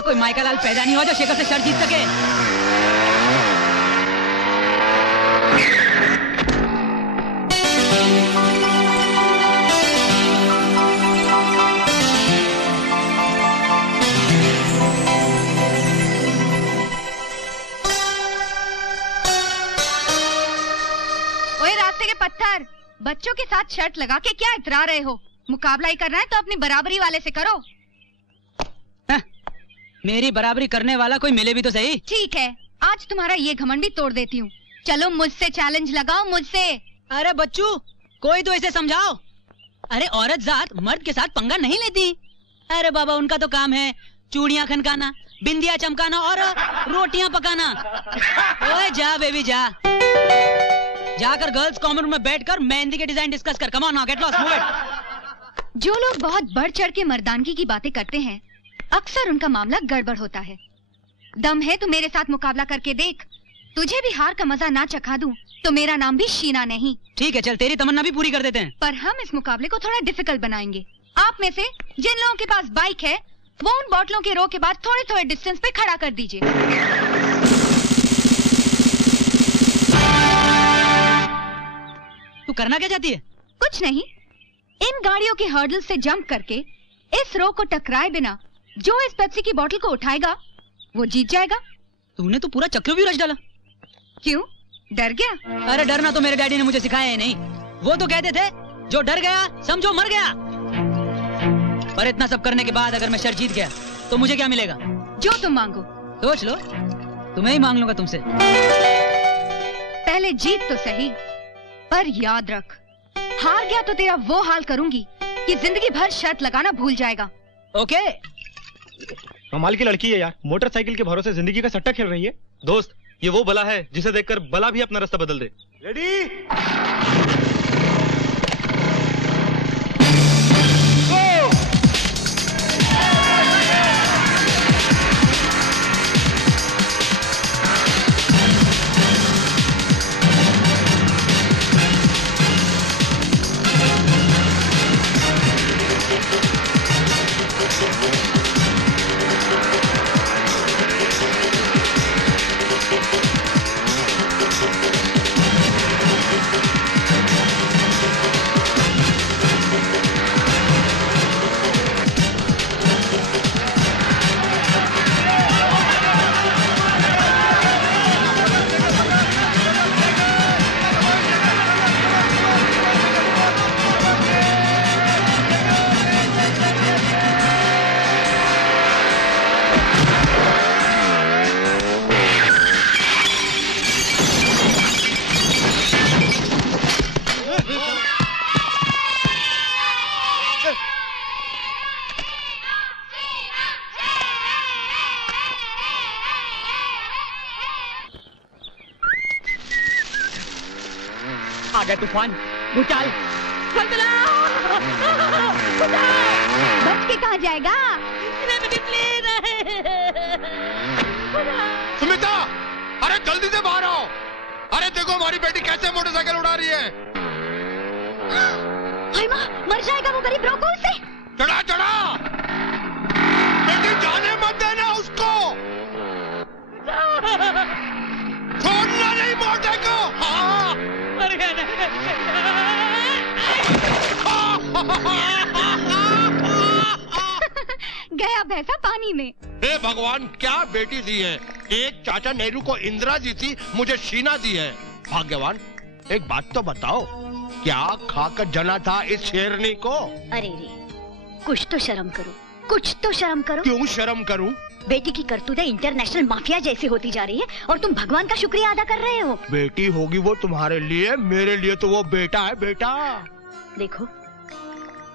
तक कोई माइका लाल पैदा नहीं हुआ जो शेखर से शर्त जीत सके। ओए रास्ते के पत्थर, बच्चों के साथ शर्त लगा के क्या इतरा रहे हो? मुकाबला ही करना है तो अपनी बराबरी वाले से करो। मेरी बराबरी करने वाला कोई मिले भी तो सही। ठीक है, आज तुम्हारा ये घमंड भी तोड़ देती हूँ। चलो मुझसे चैलेंज लगाओ, मुझसे। अरे बच्चू, कोई तो इसे समझाओ। अरे औरत जात मर्द के साथ पंगा नहीं लेती। अरे बाबा, उनका तो काम है चूड़ियां खनकाना, बिंदिया चमकाना और रोटियां पकाना। ओए जा बेबी जा, जाकर गर्ल्स कॉमन रूम में बैठकर मेहंदी के डिजाइन डिस्कस कर। Come on now, get lost, move it. जो लोग बहुत बढ़ चढ़ के मर्दानगी की बातें करते हैं, अक्सर उनका मामला गड़बड़ होता है। दम है तो मेरे साथ मुकाबला करके देख। तुझे भी हार का मजा ना चखा दूं तो मेरा नाम भी शीना नहीं। ठीक है, चल तेरी तमन्ना भी पूरी कर देते हैं। पर हम इस मुकाबले को थोड़ा डिफिकल्ट बनाएंगे। आप में से जिन लोगों के पास बाइक है वो उन बोतलों के रो के बाद थोड़े थोड़े डिस्टेंस पे खड़ा कर दीजिए। तू करना क्या चाहती है? कुछ नहीं, इन गाड़ियों के हर्डल से जंप करके इस रो को टकराए बिना जो इस पेप्सी की बोतल को उठाएगा वो जीत जाएगा। तूने तो पूरा चक्रव्यूह रच डाला। क्यों, डर गया? अरे डरना तो मेरे डैडी ने मुझे सिखाया ही नहीं। वो तो कहते थे जो डर गया समझो मर गया। पर इतना सब करने के बाद अगर मैं शर्त जीत गया तो मुझे क्या मिलेगा? जो तुम मांगो। सोच लो, तुम्हें ही मांग लूंगा तुमसे। पहले जीत तो सही, पर याद रख, हार गया तो तेरा वो हाल करूंगी कि जिंदगी भर शर्त लगाना भूल जाएगा। ओके। कमाल की लड़की है यार, मोटरसाइकिल के भरोसे जिंदगी का सट्टा खेल रही है। दोस्त, ये वो बला है जिसे देखकर बला भी अपना रास्ता बदल दे। रेडी, आ गया तूफान, भूचाल, बच के कहाँ जाएगा? सुमिता, अरे जल्दी से बाहर आओ। अरे देखो हमारी बेटी कैसे मोटरसाइकिल उड़ा रही है। हाय माँ, मर जाएगा वो गरीब, रोको उसे। चढ़ा चढ़ा, बेटी जाने मत देना उसको। छोड़ना नहीं मोटे को। हाँ, मर गया ना। गया भैंसा पानी में। हे भगवान, क्या बेटी दी है। एक चाचा नेहरू को इंदिरा जी थी, मुझे शीना दी है। भाग्यवान, एक बात तो बताओ, क्या खाकर जना था इस शेरनी को? अरे रे, कुछ तो शर्म करो, कुछ तो शर्म करो। क्यों शर्म करूं? बेटी की करतूतें इंटरनेशनल माफिया जैसी होती जा रही है और तुम भगवान का शुक्रिया अदा कर रहे हो। बेटी होगी वो तुम्हारे लिए, मेरे लिए तो वो बेटा है। बेटा देखो,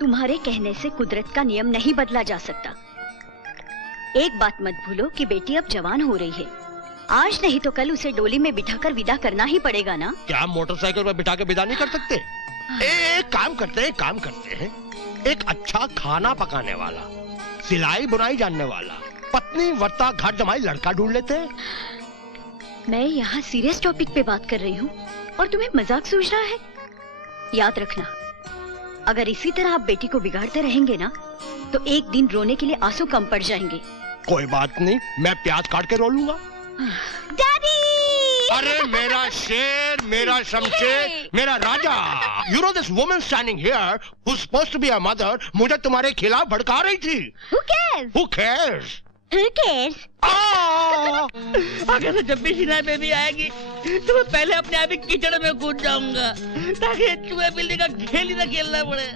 तुम्हारे कहने से कुदरत का नियम नहीं बदला जा सकता। एक बात मत भूलो कि बेटी अब जवान हो रही है। आज नहीं तो कल उसे डोली में बिठाकर विदा करना ही पड़ेगा ना। क्या मोटरसाइकिल पर बिठा के विदा नहीं कर सकते? एक काम करते हैं, एक अच्छा खाना पकाने वाला, सिलाई बुनाई जानने वाला, पत्नी वर्ता घर जमाई लड़का ढूंढ लेते हैं। मैं यहाँ सीरियस टॉपिक पे बात कर रही हूँ और तुम्हें मजाक सूझ रहा है। याद रखना, अगर इसी तरह आप बेटी को बिगाड़ते रहेंगे ना तो एक दिन रोने के लिए आंसू कम पड़ जाएंगे। कोई बात नहीं, मैं प्याज काट के रो लूंगा। डैडी! अरे मेरा शेर, मेरा शमशेर, मेरा राजा। You know this woman standing here who's supposed to be a mother मुझे तुम्हारे खिलाफ भड़का रही थी। Who cares? Who cares? Who cares? आगे से जब भी शीना बेबी आएगी तो मैं पहले अपने आप ही कीचड़ में कूद जाऊंगा ताकि चूहे बिल्ली का खेल ही ना खेलना पड़े।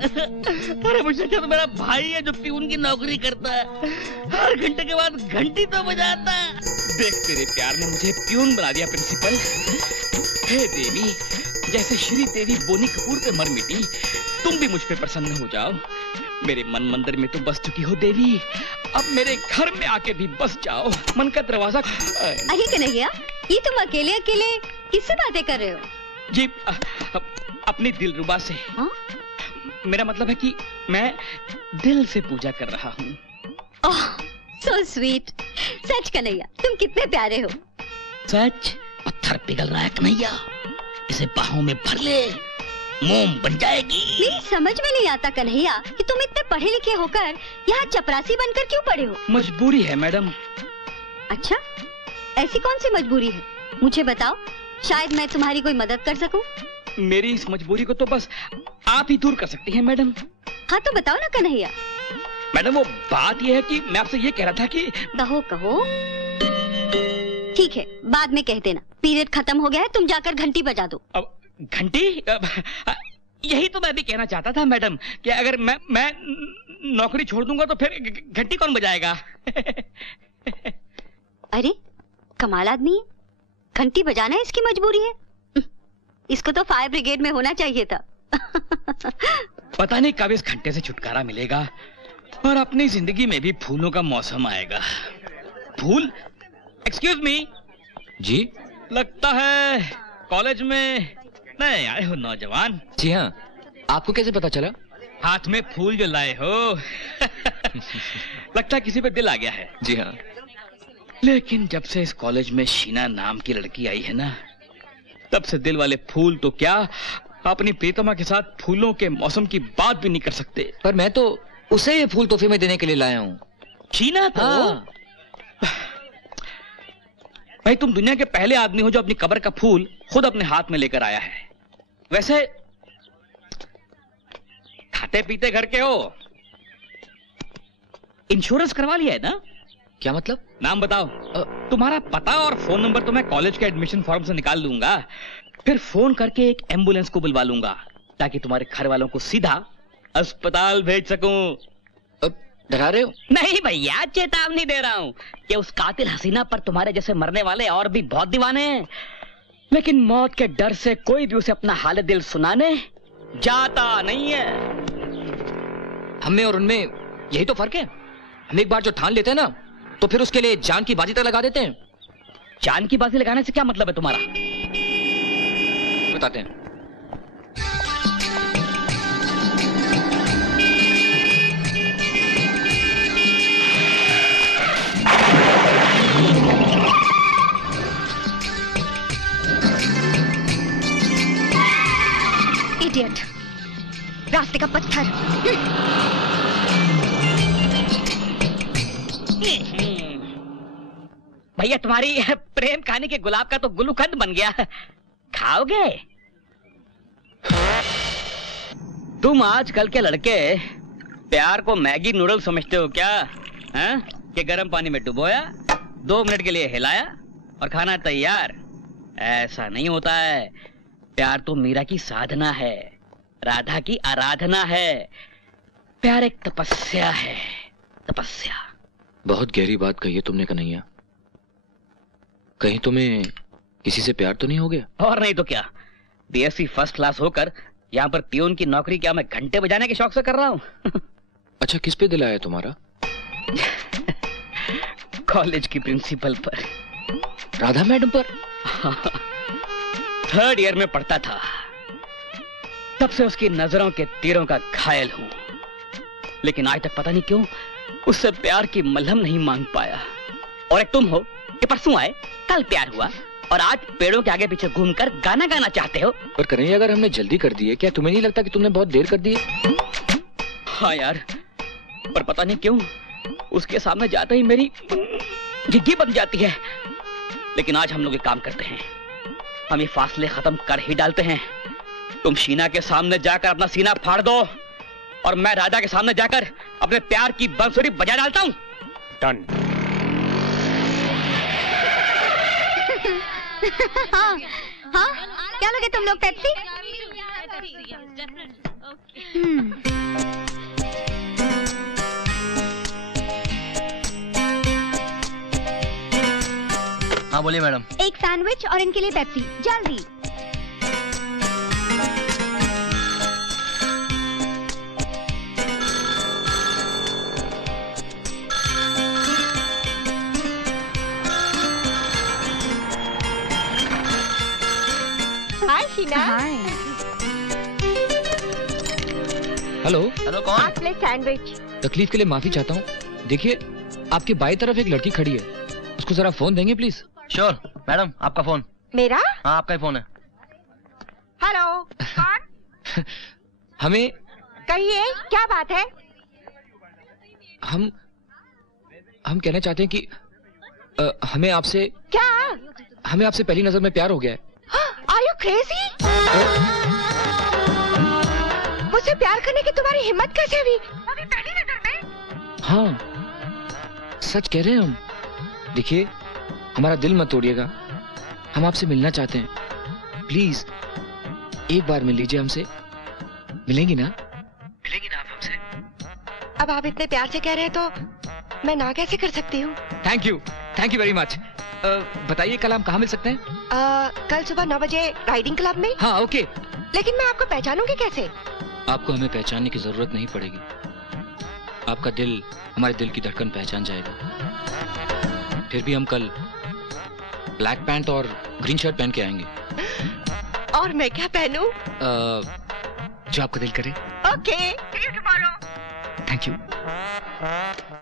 अरे मुझसे अच्छा तो मेरा भाई है जो प्यून की नौकरी करता है, हर घंटे के बाद घंटी तो बजाता है। देख तेरे प्यार ने मुझे प्यून बना दिया प्रिंसिपल। हे देवी, जैसे श्री देवी बोनी कपूर पे मर मिटी, तुम भी मुझ पे प्रसन्न हो जाओ। मेरे मन मंदिर में तो बस चुकी हो देवी, अब मेरे घर में आके भी बस जाओ। मन का दरवाजा। अरे कन्हैया, ये तुम अकेले अकेले किससे बातें कर रहे हो? जी अपनी दिलरुबा से। हाँ? मेरा मतलब है कि मैं दिल से पूजा कर रहा हूँ। ओह, so sweet। सच कन्हैया, तुम कितने प्यारे हो। सच? पत्थर पिघल रहा है कन्हैया, इसे बाहों में भर ले, मोम बन जाएगी। मेरी समझ में नहीं आता कन्हैया कि तुम इतने पढ़े लिखे होकर यहाँ चपरासी बनकर क्यों पड़े हो? मजबूरी है मैडम। अच्छा, ऐसी कौन सी मजबूरी है? मुझे बताओ, शायद मैं तुम्हारी कोई मदद कर सकूं। मेरी इस मजबूरी को तो बस आप ही दूर कर सकती हैं मैडम। हाँ तो बताओ ना कन्हैया। मैडम वो बात ये है कि मैं आपसे ये कह रहा था कि कहो कहो। ठीक है, बाद में कह देना। पीरियड खत्म हो गया है, तुम जाकर घंटी बजा दो। अब घंटी? यही तो मैं भी कहना चाहता था मैडम कि अगर मैं नौकरी छोड़ दूंगा तो फिर घंटी कौन बजाएगा? अरे कमाल आदमी है, घंटी बजाना इसकी मजबूरी है। इसको तो फायर ब्रिगेड में होना चाहिए था। पता नहीं कब इस घंटे से छुटकारा मिलेगा और अपनी जिंदगी में भी फूलों का मौसम आएगा। फूल? एक्सक्यूज मी जी, लगता है कॉलेज में नए आए हो नौजवान। जी हाँ, आपको कैसे पता चला? हाथ में फूल जो लाए हो लगता है किसी पे दिल आ गया है। जी हाँ। लेकिन जब से इस कॉलेज में शीना नाम की लड़की आई है ना, तब से दिल वाले फूल तो क्या, अपनी प्रीतमा के साथ फूलों के मौसम की बात भी नहीं कर सकते। पर मैं तो उसे ये फूल तोहफे में देने के लिए लाया हूँ। शीना तो? हाँ। भाई तुम दुनिया के पहले आदमी हो जो अपनी कब्र का फूल खुद अपने हाथ में लेकर आया है। वैसे खाते पीते घर के हो, इंश्योरेंस करवा लिया है ना? क्या मतलब? नाम बताओ। तुम्हारा पता और फोन नंबर तो मैं कॉलेज के एडमिशन फॉर्म से निकाल लूंगा, फिर फोन करके एक एम्बुलेंस को बुलवा लूंगा ताकि तुम्हारे घर वालों को सीधा अस्पताल भेज सकूं। डरा रहे हो? नहीं भैया, चेतावनी दे रहा हूँ कि उस कातिल हसीना पर तुम्हारे जैसे मरने वाले और भी बहुत दीवाने हैं, लेकिन मौत के डर से कोई भी उसे अपना हाल दिल सुनाने जाता नहीं है। हमें और उनमें यही तो फर्क है। हम एक बार जो ठान लेते हैं ना, तो फिर उसके लिए जान की बाजी तक लगा देते हैं। जान की बाजी लगाने से क्या मतलब है तुम्हारा? बताते हैं। इडियट, रास्ते का पत्थर। भैया तुम्हारी प्रेम कहानी के गुलाब का तो गुलूकंद बन गया, खाओगे? तुम आजकल के लड़के प्यार को मैगी नूडल समझते हो क्या? हैं? कि गर्म पानी में डुबोया, 2 मिनट के लिए हिलाया और खाना तैयार। ऐसा नहीं होता है। प्यार तो मीरा की साधना है, राधा की आराधना है। प्यार एक तपस्या है, तपस्या। बहुत गहरी बात कही है तुमने कन्हैया। कहीं तुम्हें किसी से प्यार तो नहीं हो गया? और नहीं तो क्या, बीएससी फर्स्ट क्लास होकर यहाँ पर पियून की नौकरी क्या मैं घंटे बजाने के शौक से कर रहा हूँ? अच्छा, किस पे दिल आया तुम्हारा? कॉलेज की प्रिंसिपल पर। राधा मैडम पर? 3rd ईयर में पढ़ता था, तब से उसकी नजरों के तीरों का घायल हूं, लेकिन आज तक पता नहीं क्यों उससे प्यार की मलहम नहीं मांग पाया। और एक तुम हो कि परसों आए, कल प्यार हुआ और आज पेड़ों के आगे पीछे घूमकर गाना गाना चाहते हो। पर कन्हैया, अगर हमने जल्दी कर दी है, क्या तुम्हें नहीं लगता कि तुमने बहुत देर कर दी है? हाँ यार, पर पता नहीं क्यों उसके सामने जाते ही मेरी झिग्गी बन जाती है। लेकिन आज हम लोग एक काम करते हैं, हम ये फासले खत्म कर ही डालते हैं। तुम शीना के सामने जाकर अपना सीना फाड़ दो और मैं राजा के सामने जाकर अपने प्यार की बंसुरी बजा डालता हूँ। डन। हाँ, हाँ, क्या लोगे तुम लोग? पेप्सी? हाँ बोलिए मैडम। एक सैंडविच और इनके लिए पेप्सी, जल्दी। हाय शीना। हाय। हेलो। हेलो कौन? आप ले सैंडविच। तकलीफ के लिए माफी चाहता हूँ। देखिए, आपके बाई तरफ एक लड़की खड़ी है, उसको जरा फोन देंगे प्लीज। श्योर मैडम, आपका फोन। मेरा? हाँ आपका ही फोन है। हेलो कौन? हमें कहिए क्या बात है? हम कहना चाहते हैं कि हमें आपसे पहली नजर में प्यार हो गया है। Are you crazy? मुझसे प्यार करने की तुम्हारी हिम्मत कैसे हुई? अभी पहली नजर में? हाँ, सच कह रहे हैं हम। देखिए, हमारा दिल मत तोड़िएगा, हम आपसे मिलना चाहते हैं। प्लीज एक बार मिल लीजिए हमसे। मिलेंगी ना? मिलेंगी ना आप हमसे? अब आप इतने प्यार से कह रहे हैं तो मैं ना कैसे कर सकती हूँ? Thank you very much. बताइए कल हम कहाँ मिल सकते हैं? कल सुबह 9 बजे राइडिंग क्लब में। हाँ ओके। लेकिन मैं आपको पहचानूंगी कैसे? आपको हमें पहचानने की जरूरत नहीं पड़ेगी, आपका दिल हमारे दिल की धड़कन पहचान जाएगा। फिर भी हम कल ब्लैक पैंट और ग्रीन शर्ट पहन के आएंगे। और मैं क्या पहनूं? जो आपका दिल करे। Okay, see you tomorrow. Thank you.